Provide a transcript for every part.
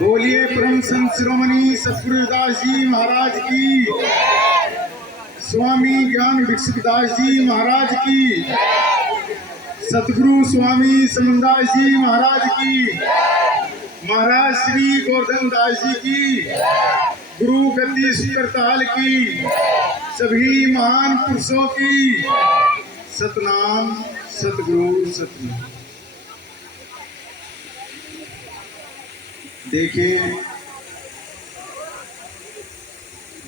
बोलिए परम संत शिरोमणि सतगुरु दास जी महाराज की, स्वामी ज्ञान विकसित दास जी महाराज की, सतगुरु स्वामी समनदास जी महाराज की, महाराज श्री गोवर्धन दास जी की, गुरु गद्दी सुकरताल की, सभी महान पुरुषों की सतनाम सतगुरु सतनाम। देखिए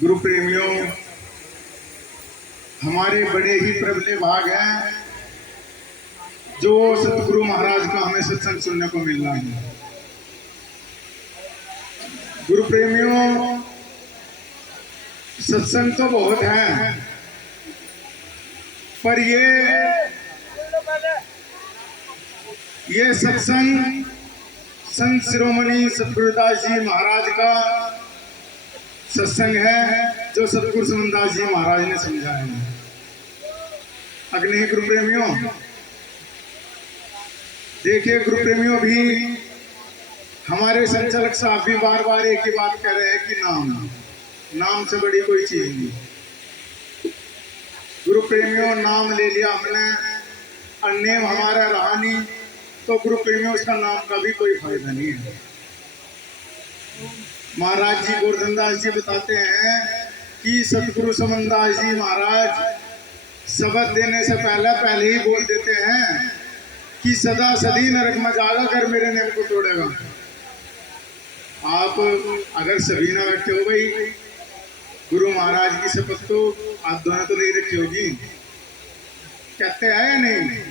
गुरु प्रेमियों, हमारे बड़े ही प्रबले भाग हैं जो सतगुरु महाराज का हमें सत्संग सुनने को मिल रहा है। गुरु प्रेमियों, सत्संग तो बहुत है, पर ये सत्संग संत शिरोमणि सतगुरुदास जी महाराज का सत्संग है जो सतगुरु समनदास जी महाराज ने समझाया है। अग्नि गुरु प्रेमियों, देखिए गुरु प्रेमियों, भी हमारे संचालक साहब भी बार बार एक ही बात कह रहे हैं कि नाम से बड़ी कोई चीज नहीं। गुरु प्रेमियों, नाम ले लिया हमने, अन्य हमारा रहा नहीं, तो गुरु प्रेमियों उसका नाम का भी कोई फायदा नहीं है। महाराज जी गोवर्धन दास जी बताते हैं कि सतगुरु समनदास जी महाराज शब्द देने से पहले ही बोल देते हैं कि सदा सदी नरक में जागा कर मेरे नेम को तोड़ेगा। आप अगर सभी ना रखे हो भाई, गुरु महाराज की शपथ तो आप दोनों तो नहीं रखी होगी, कहते हैं या नहीं?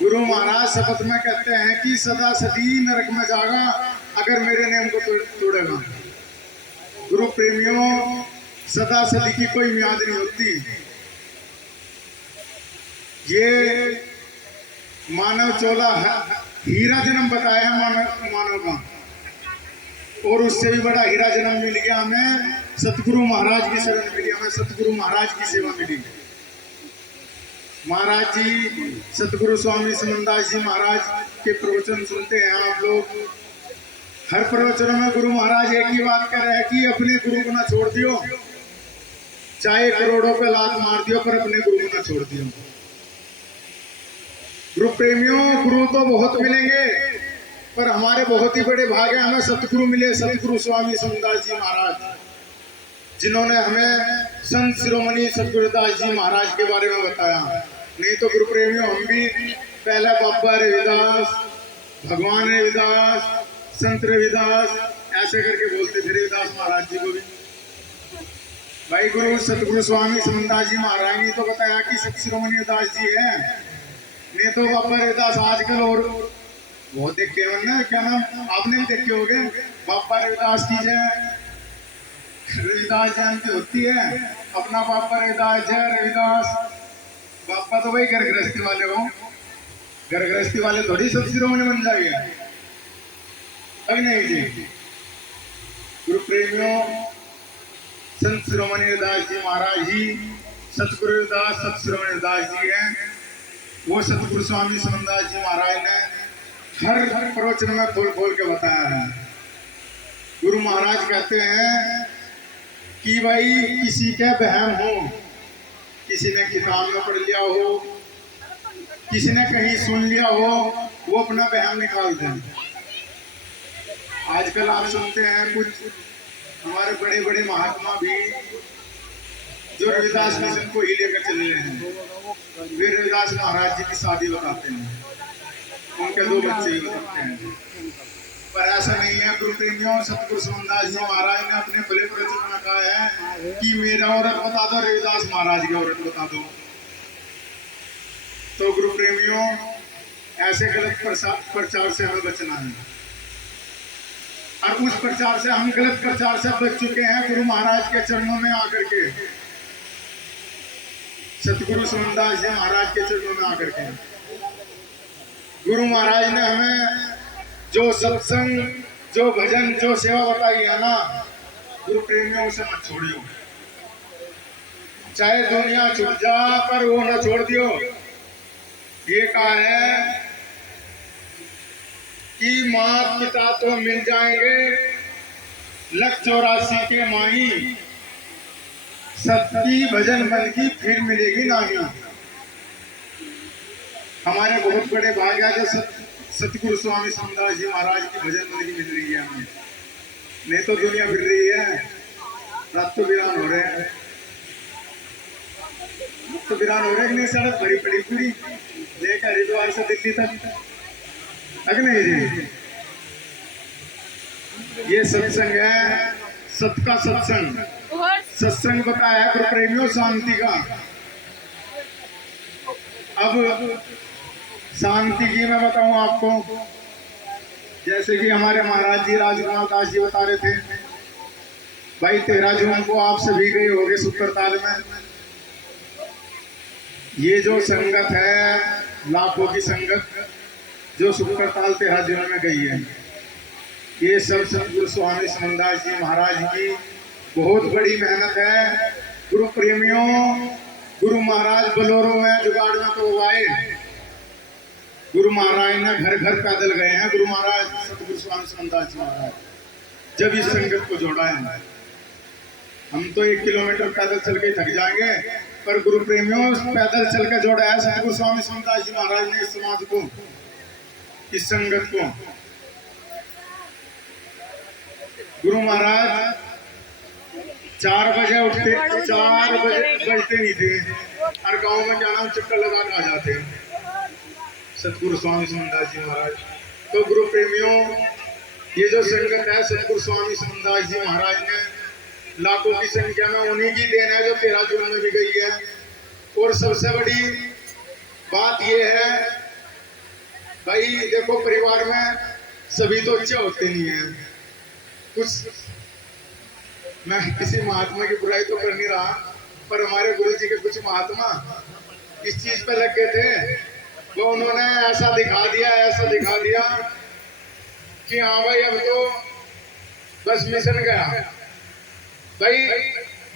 गुरु महाराज शपथ में कहते हैं कि सदा सदी नरक में जागा अगर मेरे नेम को तोड़ेगा। गुरु प्रेमियों, सदा सदी की कोई म्याद नहीं होती। ये मानव चोला हीरा जन्म बताया है मानव का, और उससे भी बड़ा हीरा जन्म मिल गया हमें, सतगुरु महाराज की शरण मिली, हमें सतगुरु महाराज की सेवा मिली। महाराज जी सतगुरु स्वामी समनदास जी महाराज के प्रवचन सुनते हैं आप लोग। हर प्रवचन में गुरु महाराज एक ही बात कह रहे हैं कि अपने गुरु को ना छोड़ दियो, चाहे करोड़ों पे लात मार दियो, पर अपने गुरु को ना छोड़ दियो। गुरु प्रेमियों, गुरु तो बहुत मिलेंगे, पर हमारे बहुत ही बड़े भाग हैं हमें सतगुरु मिले, सतगुरु स्वामी समनदास जी महाराज, जिन्होंने हमें संत शिरोमणि सतगुरुदास जी महाराज के बारे में बताया। नहीं तो गुरु प्रेमियों, हम भी पहला बाबा रविदास, भगवान रविदास, संत रविदास ऐसे करके बोलते थे रविदास महाराज जी को भी। भाई गुरु सतगुरु स्वामी समनदास जी महाराज ने तो बताया कि सत शिरोमणि दास जी है। नहीं तो बाबा रविदास आजकल और बहुत देखते हैं ना, क्या नाम आपने भी देखे होंगे, बाबा रविदास की जय, रविदास जयंती होती है, अपना बाबा रविदास जय रविदास। बाबा तो भाई घर गृहस्थी वाले हो, घर गृहस्थी वाले थोड़ी सत शिरोमणि बन जाएंगे, अभी नहीं जी। गुरु प्रेमियों, संत शिरोमणि दास जी महाराज ही सतगुरु दास सत शिरोमणि दास जी हैं। वो सतगुरु स्वामी समनदास जी महाराज ने हर प्रवचन में खोल खोल के बताया है। गुरु महाराज कहते हैं कि भाई किसी के बहम हो, किसी ने किताब में पढ़ लिया हो, किसी ने कहीं सुन लिया हो, वो अपना बहम निकाल दें। आजकल आप सुनते हैं कुछ हमारे बड़े बड़े महात्मा भी जो रविदास मिशन को ही लेकर चले रहे हैं, वे रविदास महाराज जी की शादी बताते हैं, उनके 2 बच्चे ही बताते हैं, पर ऐसा नहीं है। गुरु प्रेमियों, सतगुरु समनदास जी महाराज ने अपने भले प्रवचन में कहा है कि मेरा औरत बता दो, रविदास महाराज की औरत बता दो। तो गुरु प्रेमियों, ऐसे गलत प्रचार से हमें बचना है, और उस प्रचार से हम गलत प्रचार से बच चुके हैं गुरु महाराज के चरणों में आकर के, सतगुरु समनदास जी महाराज के चरणों में आकर के। गुरु महाराज ने हमें जो सत्संग, जो भजन, जो सेवा बताई है ना, गुरु प्रेमियों उसे मत छोड़ियो, चाहे दुनिया छूट जा पर वो न छोड़ दियो। ये कहा है कि मात पिता तो मिल जाएंगे, लख 84 के माही, सत्ती भजन मन की फिर मिलेगी नाही। हमारे बहुत बड़े भाग्य जो सतगुरु स्वामी समदास जी महाराज की भजन मन की मिल रही है हमें, नहीं तो दुनिया फिर रही है, रात तो वीरान हो रहे हैं, तो वीरान हो रहे हैं कि नहीं, सड़क भरी पड़ी पूरी लेकर हरिद्वार से दिल्ली तक, अग नहीं जी। ये सत्संग है, सत का सत्संग, सत्संग बताया है गुरु प्रेमियों शांति का। अब शांति की मैं बताऊं आपको, जैसे कि हमारे महाराज जी राजकुमार दास जी बता रहे थे, भाई 13 जून को आप सभी गए होंगे सुक्करताल में। ये जो संगत है, लाखों की संगत जो सुक्करताल 13 जून में गई है, ये सब सतगुरु स्वामी समदास जी महाराज की बहुत बड़ी मेहनत है। गुरु प्रेमियों, गुरु महाराज बलोरों में जुगाड़ में तो आए, गुरु महाराज ने घर घर पैदल गए हैं। गुरु महाराज सतगुरु स्वामी समदास जी महाराज जब इस संगत को जोड़ा है, हम तो 1 किलोमीटर पैदल चल के थक जाएंगे, पर गुरु प्रेमियों पैदल चल के जोड़ा है सतगुरु स्वामी समदास जी महाराज ने इस समाज को, इस संगत को। गुरु महाराज 4 बजे उठते, 4 बजे बजते नहीं थे और गांव में जाना चक्कर लगा के आ जाते सतगुरु स्वामी समदास जी महाराज। तो गुरु प्रेमियों, ये जो संगत है सतगुरु स्वामी समदास जी महाराज ने लाखों की संख्या में उन्हीं की देन है जो 13 जून में भी गई है। और सबसे बड़ी बात ये है भाई, देखो परिवार में सभी तो अच्छे होते नहीं है, कुछ, मैं किसी महात्मा की बुराई तो कर नहीं रहा, पर हमारे गुरु जी के कुछ महात्मा इस चीज पे लग गए थे, वो उन्होंने ऐसा दिखा दिया कि हाँ भाई अब तो बस मिशन गया। भाई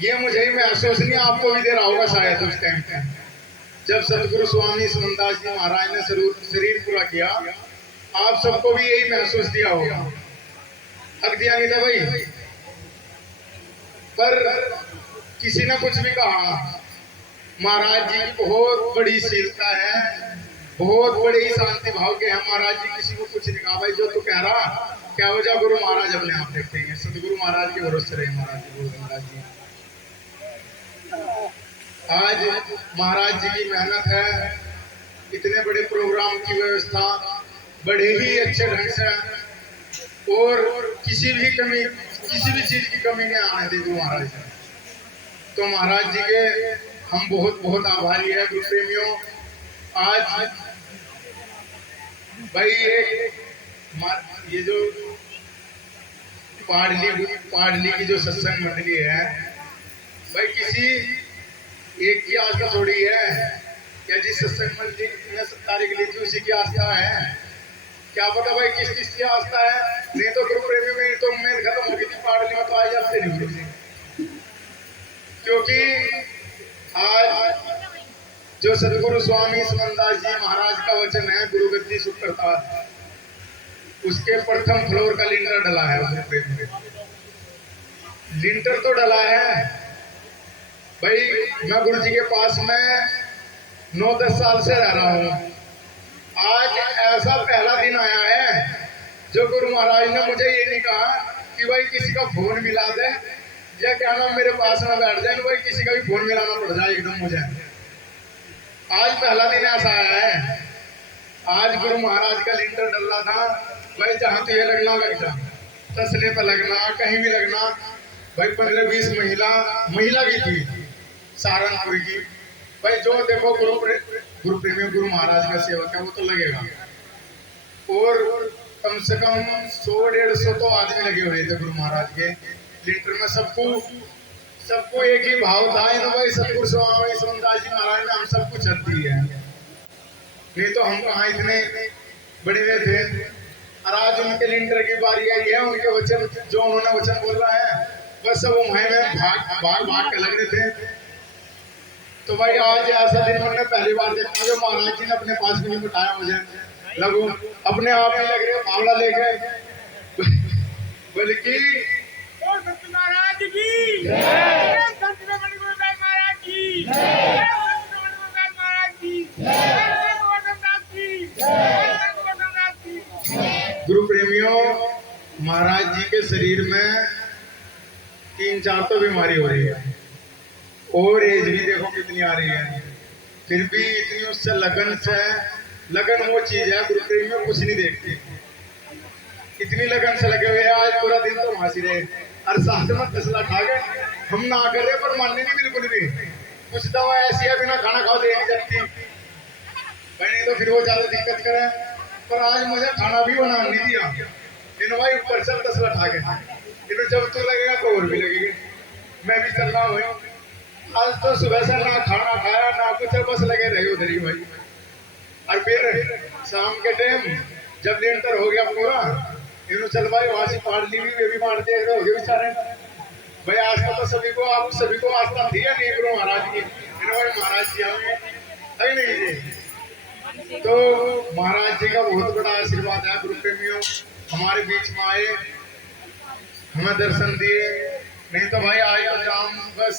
ये मुझे ही महसूस नहीं, आपको भी दे रहा होगा शायद उस टाइम पे जब सतगुरु स्वामी समदास जी महाराज ने शरीर पूरा किया, आप सबको भी यही महसूस दिया होगा। हक दिया नहीं था भाई, पर किसी ने कुछ भी कहा, महाराज जी की बहुत बड़ी शीलता है, बहुत बड़ी शांति भाव के हैं महाराज जी, किसी को कुछ नहीं कहा। भाई जो तू कह रहा क्या हो जा, गुरु महाराज अपने आप देखेंगे, सतगुरु महाराज के भरोसे रहे महाराज जी, गुरु महाराज जी। आज महाराज जी की मेहनत है, इतने बड़े प्रोग्राम की व्यवस्था बड़े ही अच्छे ढंग से, और किसी भी चीज की कमी नहीं आने दी गुरु महाराज जी। तो महाराज जी के हम बहुत बहुत आभारी है गुरु प्रेमियों। आज भाई ये जो पाडली की जो सत्संग मंडली है, भाई किसी एक की आस्था थोड़ी है, क्या जिस सत्संग मंडली ने तारीख ली थी उसी की आस्था है, क्या पता भाई किस किस की आस्था है। नहीं तो गुरु प्रेमी में तो उम्मीद खत्म हो गई थी, पाडली में तो आज जाते नहीं हुई, क्योंकि आज जो सतगुरु स्वामी समदास जी महाराज का वचन है गुरु गद्दी सुक्करताल, उसके प्रथम फ्लोर का लिंटर डला है। गुरु प्रेमी लिंटर तो डला है भाई, मैं गुरु जी के पास में 9-10 साल से रह रहा हूँ। आज ऐसा पहला दिन आया है जो गुरु महाराज ने मुझे ये नहीं कहा कि भाई किसी का फोन मिला दे, या क्या नाम मेरे पास में बैठ जाए, भाई किसी का भी फोन मिलाना पड़ जाए एकदम मुझे। आज पहला दिन ऐसा आया है। आज गुरु महाराज का लिंटर डल रहा था, भाई जहाँ तो ये लगना लग जा, तसले पे लगना, कहीं भी लगना। भाई 15-20 महिला भी थी सहारनपुर की। भाई जो देखो गुरु प्रेमी गुरु महाराज का सेवक है वो तो लगेगा, और कम से कम 100-150 तो आदमी लगे हुए थे गुरु महाराज के लिंटर में। सबको एक ही भाव था, भाई सतगुरु स्वामी समदास जी महाराज ने हम सबको छत दी है, नहीं तो हम कहाँ इतने बड़े हुए थे। और आज उनके लिंटर की बारी आई है, उनके वचन जो उन्होंने वचन बोला है बस सब वहीं में भाग के लग रहे थे। तो भाई आज ऐसा दिन मैंने पहली बार देखा जो महाराज जी ने अपने पास में नहीं बिठाया मुझे, लगो अपने आप ही लग रहे मामला ले गए, बल्कि सत्य महाराज की जय, संत रमण गोसाई महाराज की जय, संत रमण गोसाई महाराज की जय, गोवर्धनदास की जय, गोवर्धनदास की। गुरु प्रेमियों, महाराज जी के शरीर में 3-4 तो बीमारी हो रही है और एज भी देखो कितनी आ रही है, फिर भी इतनी उससे लगन वो चीज है गुरु प्रेमियों, कुछ नहीं देखती, इतनी लगन से लगे हुए। आज पूरा दिन तो वहां रहे और साथ में फैसला खा गए, हम ना कर रहे पर मानने नहीं बिल्कुल भी। कुछ दवा ऐसी है बिना खाना खाओ दे नहीं सकती, नहीं तो फिर वो ज्यादा दिक्कत करे। पर आज मुझे खाना भी बना नहीं दिया, इन भाई ऊपर से फैसला खा गए, इन्हें जब तो लगेगा तो और भी लगेगा। मैं भी चल रहा हूँ, आज तो सुबह से ना खाना खाया ना कुछ, बस लगे रहे उधर ही भाई। और फिर शाम के टाइम जब लेंटर हो गया पूरा, इन्हों चल भाई वहां से पार ली हुई, वे भी मार दे हो गए बेचारे भाई। आस्था तो सभी को, आप सभी को आस्था थी या नहीं गुरु महाराज की, इन्होंने भाई महाराज जी आए है नहीं जी। तो महाराज जी का बहुत बड़ा आशीर्वाद है गुरु प्रेमियों, हमारे बीच में आए, हमें दर्शन दिए, नहीं तो भाई आज तो जाम, बस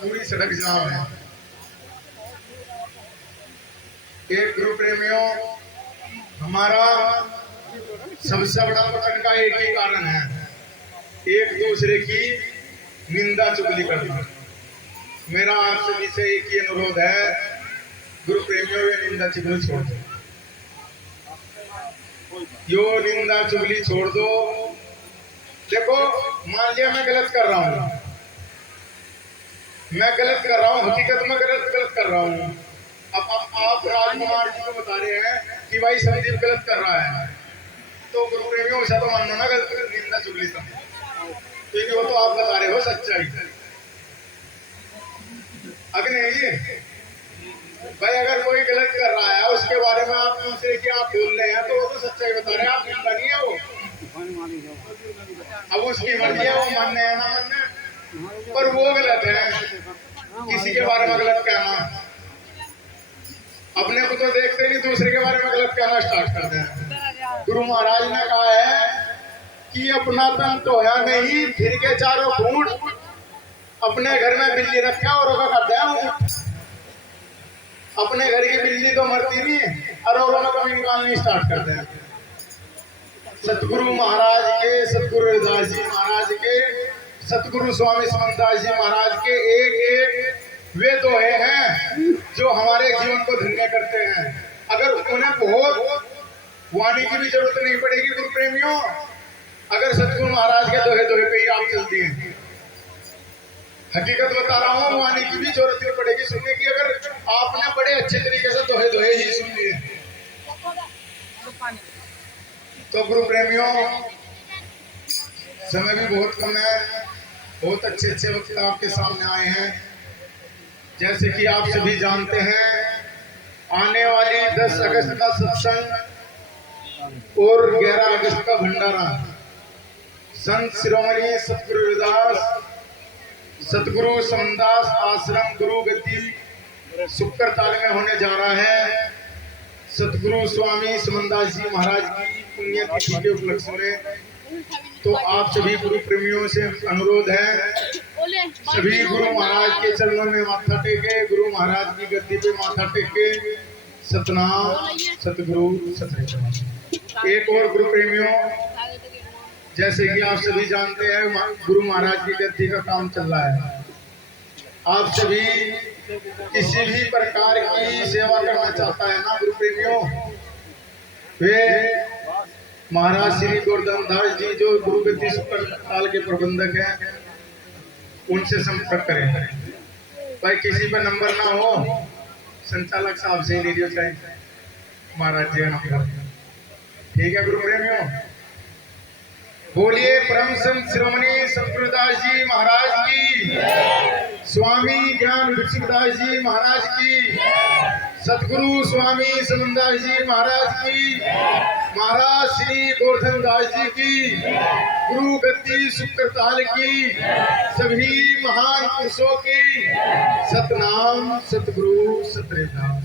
पूरी सड़क जाम है। एक गुरु प्रेमियों, हमारा सबसे बड़ा पतन का एक ही कारण है, एक दूसरे की निंदा चुगली करना। मेरा आप सभी से एक ही अनुरोध है गुरु प्रेमियों, ये निंदा चुगली छोड़ दो, यो निंदा चुगली छोड़ दो। देखो मान लिया मैं गलत कर रहा हूँ, हकीकत में गलत कर रहा हूँ। अब आप राजकुमार जी को बता रहे हैं कि भाई संदीप गलत कर रहा है, तो गुरु प्रेमियों उसे तो मानना ना गलत, निंदा चुगली था, क्योंकि वो तो आप बता रहे हो सच्चाई। अगर नहीं जी भाई, अगर कोई गलत कर रहा है उसके बारे में आप दूसरे की आप बोल रहे हैं, तो वो तो सच्चाई बता रहे हैं, आप निंदा नहीं है वो। अब उसकी मर्जी है, वो मानने है ना मानने, पर वो गलत है किसी के बारे में गलत कहना। अपने को तो देखते नहीं, दूसरे के बारे में गलत कहना स्टार्ट करते हैं। गुरु महाराज ने कहा है कि अपना तन टोया नहीं, फिर के चारों घूंट, अपने घर में बिल्ली रखा और का करता है। अपने घर की बिल्ली तो मरती नहीं और औरों में कभी निकालनी स्टार्ट करते हैं। सतगुरु महाराज के, सतगुरु रविदास जी महाराज के, सतगुरु स्वामी समनदास जी महाराज के एक एक वे दोहे हैं जो हमारे जीवन को धन्य करते हैं। अगर उन्हें बहुत वाणी की भी जरूरत नहीं पड़ेगी गुरु प्रेमियों, अगर सतगुरु महाराज के दोहे पे ही आप चलती हैं। हकीकत बता रहा हूँ, वाणी की भी जरूरत नहीं पड़ेगी सुनने की, अगर आपने बड़े अच्छे तरीके से दोहे ही सुन लिए। तो गुरु प्रेमियों, समय भी बहुत कम है, बहुत अच्छे वक्त आपके सामने आए हैं। जैसे कि आप सभी जानते हैं, आने वाली 10 अगस्त का सत्संग और 11 अगस्त का भंडारा संत शिरोमणि सतगुरु रविदास सतगुरु समनदास आश्रम गुरु गद्दी शुक्रताल में होने जा रहा है। सतगुरु स्वामी समनदास जी महाराज की पुण्यतिथि के उपलक्ष्य में। तो आप सभी गुरु प्रेमियों से अनुरोध है, सभी गुरु महाराज के चरणों में माथा टेके, गुरु महाराज की गद्दी पे माथा टेके, सतनाम सतगुरु सतनाम। एक और गुरु प्रेमियों, जैसे कि आप सभी जानते हैं, गुरु महाराज की गद्दी का काम चल रहा है। आप सभी किसी भी प्रकार की सेवा करना चाहता है ना गुरु प्रेमियों, वे महाराज श्री गोवर्धनदास जी जो गुरु गद्दी शुक्रताल के प्रबंधक हैं, उनसे संपर्क करें। भाई किसी पर नंबर ना हो, संचालक साहब से ले लियो चाहे महाराज जी का नंबर। ठीक है गुरु प्रेमियों, बोलिए परम संत शिरोमणि सतगुरुदास जी महाराज की, स्वामी ज्ञान भिक्षुदास जी महाराज की, सतगुरु स्वामी समनदास जी महाराज की, महाराज श्री गोवर्धनदास जी की, गुरु गद्दी शुक्रताल की, सभी महान पुरुषों की सतनाम सतगुरु सतनाम।